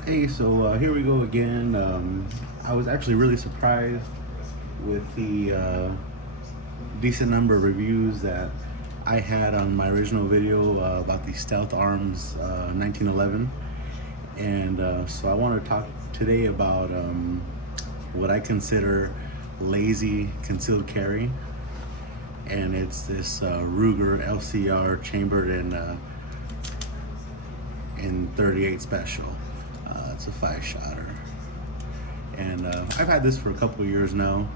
Hey, so here we go again. I was actually really surprised with the decent number of reviews that I had on my original video about the Stealth Arms 1911. And so I want to talk today about what I consider lazy concealed carry. And it's this Ruger LCR chambered in 38 special. It's a 5-shotter, and I've had this for a couple of years now.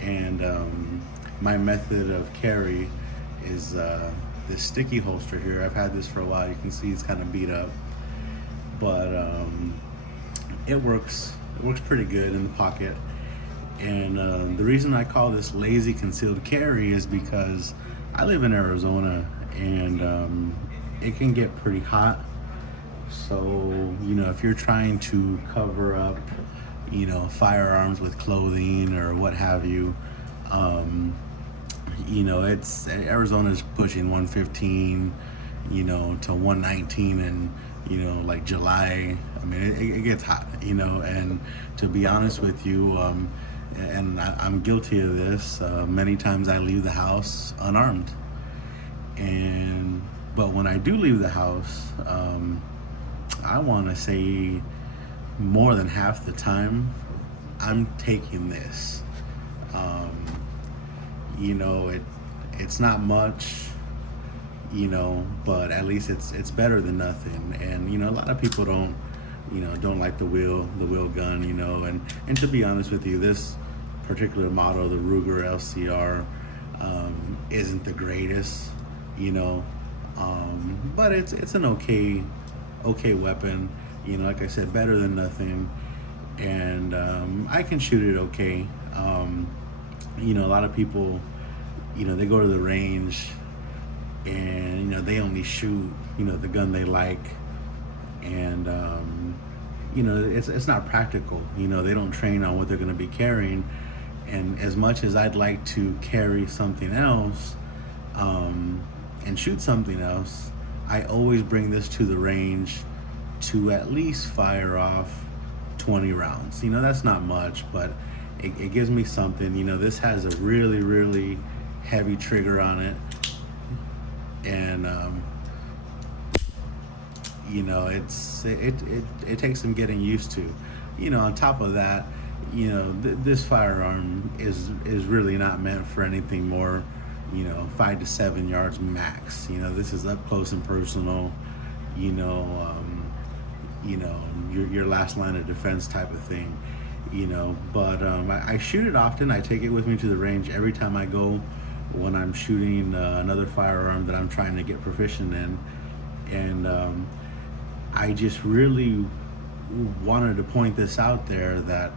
And my method of carry is this sticky holster here. I've had this for a while. You can see it's kind of beat up, but it works. It works pretty good in the pocket. And the reason I call this lazy concealed carry is because I live in Arizona, and it can get pretty hot. So, if you're trying to cover up, firearms with clothing or what have you, it's Arizona's pushing 115, to 119, and like July. I mean, it gets hot, and to be honest with you, and I'm guilty of this. Many times I leave the house unarmed, but when I do leave the house, I want to say more than half the time I'm taking this. It's not much, but at least it's better than nothing. And a lot of people don't like the wheel gun, and to be honest with you, this particular model, the Ruger LCR, isn't the greatest, but it's an okay weapon. Like I said, better than nothing. And I can shoot it okay. A lot of people, they go to the range, and they only shoot the gun they like. And it's not practical. They don't train on what they're going to be carrying. And as much as I'd like to carry something else and shoot something else, I always bring this to the range to at least fire off 20 rounds. That's not much, but it gives me something. This has a really, really heavy trigger on it. And, it takes some getting used to. On top of that, this firearm is really not meant for anything more 5 to 7 yards max. This is up close and personal, your last line of defense type of thing, but I shoot it often. I take it with me to the range every time I go when I'm shooting another firearm that I'm trying to get proficient in. And I just really wanted to point this out there that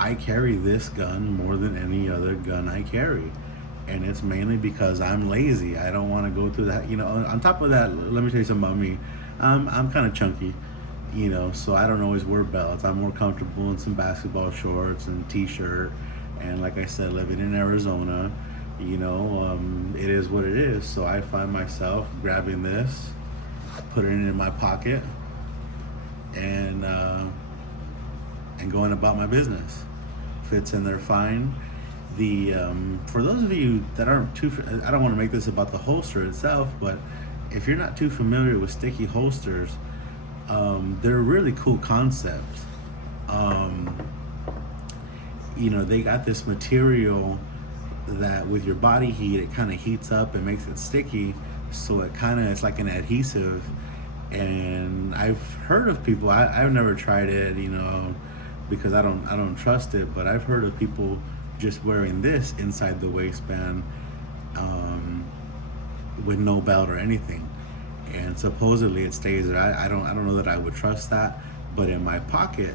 I carry this gun more than any other gun I carry, and it's mainly because I'm lazy. I don't want to go through that. On top of that, let me tell you something about me. I'm kind of chunky, so I don't always wear belts. I'm more comfortable in some basketball shorts and t-shirt. And like I said, living in Arizona, it is what it is. So I find myself grabbing this, putting it in my pocket, and going about my business. Fits in there fine. The for those of you that aren't I don't want to make this about the holster itself, but if you're not too familiar with sticky holsters, they're a really cool concept. They got this material that with your body heat, it kind of heats up and makes it sticky, so it's like an adhesive. And I've heard of people, I've never tried it, because I don't trust it, but I've heard of people just wearing this inside the waistband with no belt or anything, and supposedly it stays there. I don't know that I would trust that, but in my pocket,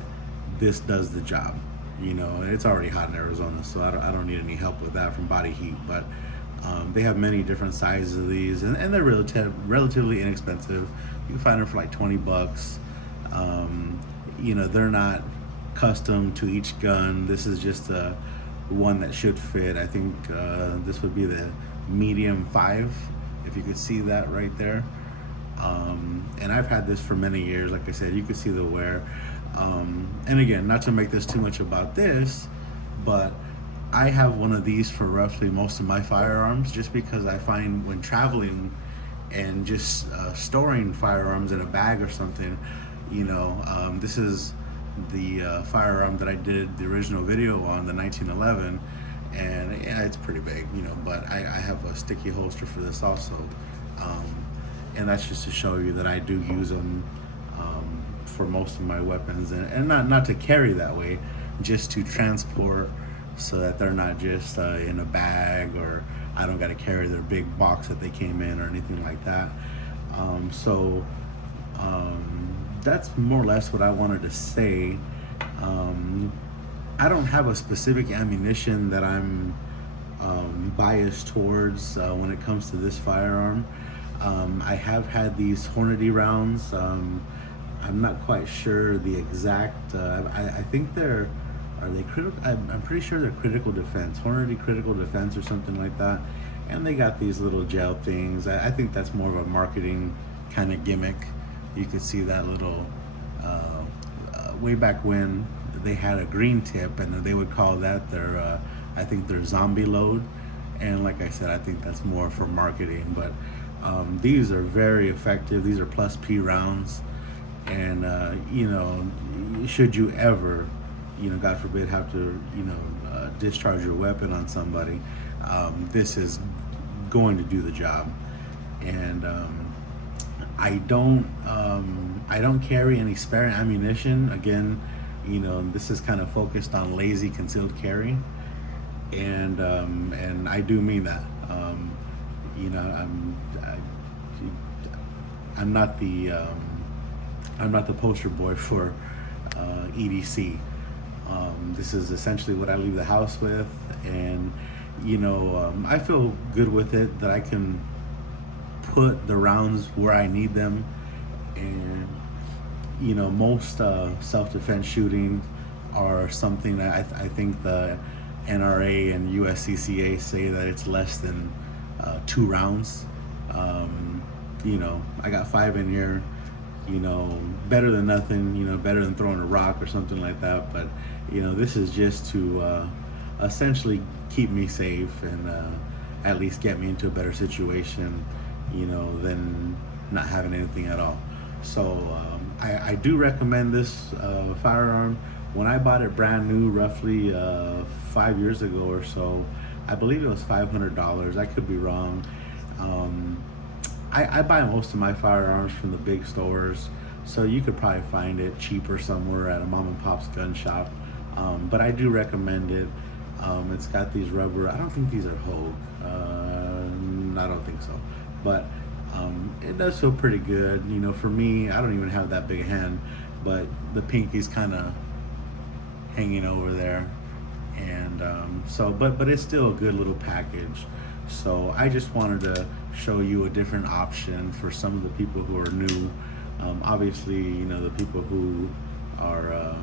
this does the job. It's already hot in Arizona, so I don't need any help with that from body heat. But they have many different sizes of these, and they're relatively inexpensive. You can find them for like $20. They're not custom to each gun. This is just one that should fit. I think this would be the medium 5, if you could see that right there. and I've had this for many years. Like I said, you can see the wear. And again, not to make this too much about this, but I have one of these for roughly most of my firearms, just because I find when traveling and just storing firearms in a bag or something, this is the firearm that I did the original video on, the 1911, and yeah, it's pretty big, but I have a sticky holster for this also, and that's just to show you that I do use them for most of my weapons, and not to carry that way, just to transport, so that they're not just in a bag, or I don't got to carry their big box that they came in or anything like that. So that's more or less what I wanted to say. I don't have a specific ammunition that I'm biased towards when it comes to this firearm. I have had these Hornady rounds. I'm not quite sure the exact. I think they're. Are they critical? I'm pretty sure they're critical defense, Hornady critical defense or something like that. And they got these little gel things. I think that's more of a marketing kind of gimmick. You could see that little, way back when they had a green tip, and they would call that their, I think their zombie load. And like I said, I think that's more for marketing. But these are very effective. These are plus P rounds. And, should you ever, God forbid, have to, discharge your weapon on somebody, this is going to do the job. And I don't carry any spare ammunition. Again, this is kind of focused on lazy concealed carry, and I do mean that. I'm not the poster boy for EDC. This is essentially what I leave the house with, and I feel good with it, that I can put the rounds where I need them. And most self-defense shootings are something that I think the NRA and USCCA say that it's less than 2 rounds. I got 5 in here. Better than nothing, better than throwing a rock or something like that. But, this is just to essentially keep me safe, and at least get me into a better situation, than not having anything at all. So I do recommend this firearm. When I bought it brand new, roughly 5 years ago or so, I believe it was $500. I could be wrong. I buy most of my firearms from the big stores, so you could probably find it cheaper somewhere at a mom and pop's gun shop. But I do recommend it. It's got these rubber, I don't think these are Hogue. I don't think so. But it does feel pretty good. For me, I don't even have that big a hand, but the pinky's kind of hanging over there. And but it's still a good little package. So I just wanted to show you a different option for some of the people who are new. Obviously, the people who are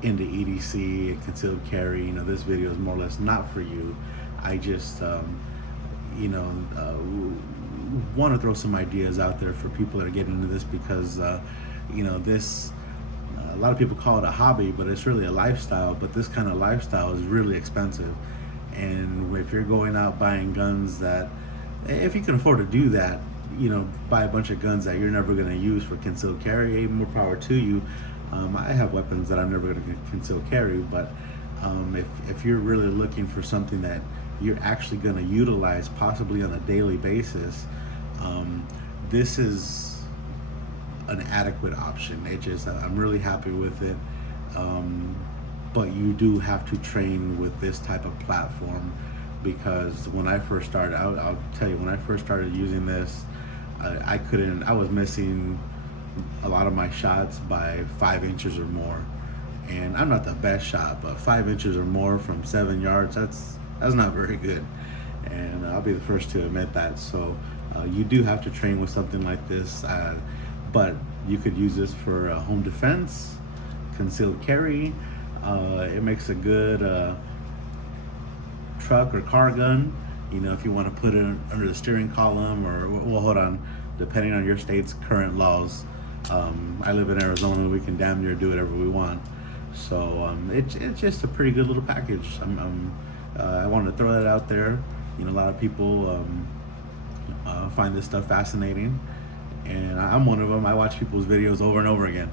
into EDC and concealed carry, this video is more or less not for you. I just, want to throw some ideas out there for people that are getting into this, because, this, a lot of people call it a hobby, but it's really a lifestyle. But this kind of lifestyle is really expensive. And if you're going out buying guns that, if you can afford to do that, buy a bunch of guns that you're never going to use for concealed carry, more power to you. I have weapons that I'm never going to conceal carry, but if you're really looking for something that you're actually going to utilize possibly on a daily basis, this is an adequate option. I'm really happy with it. But you do have to train with this type of platform, because when I first started out, I'll tell you, when I first started using this, I was missing a lot of my shots by 5 inches or more. And I'm not the best shot, but 5 inches or more from 7 yards, that's not very good. And I'll be the first to admit that. So you do have to train with something like this, but you could use this for home defense, concealed carry. It makes a good truck or car gun. If you want to put it under the steering column, or, well, hold on, depending on your state's current laws. I live in Arizona. We can damn near do whatever we want. So it's just a pretty good little package. I wanted to throw that out there. You know, a lot of people find this stuff fascinating, and I'm one of them. I watch people's videos over and over again.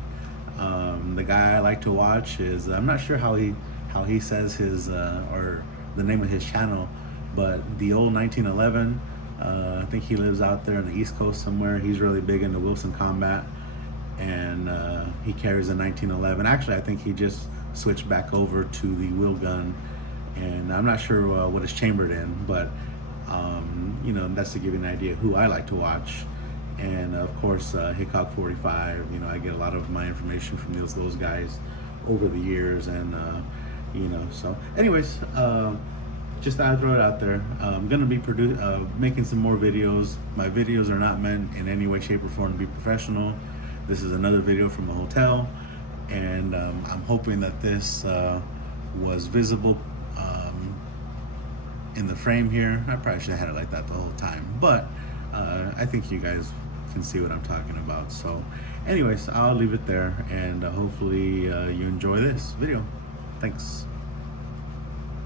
The guy I like to watch is, I'm not sure how he says his or the name of his channel, but the old 1911. I think he lives out there on the East Coast somewhere. He's really big into Wilson Combat, and he carries a 1911. Actually, I think he just switched back over to the wheel gun, and I'm not sure what it's chambered in, but you know, that's to give you an idea who I like to watch. And of course, Hickok 45. You know, I get a lot of my information from those guys over the years, and you know. So, anyways, just thought I'd throw it out there. I'm gonna be making some more videos. My videos are not meant in any way, shape, or form to be professional. This is another video from a hotel, and I'm hoping that this was visible in the frame here. I probably should have had it like that the whole time, but I think you guys can see what I'm talking about. So anyways, I'll leave it there, and hopefully you enjoy this video. Thanks.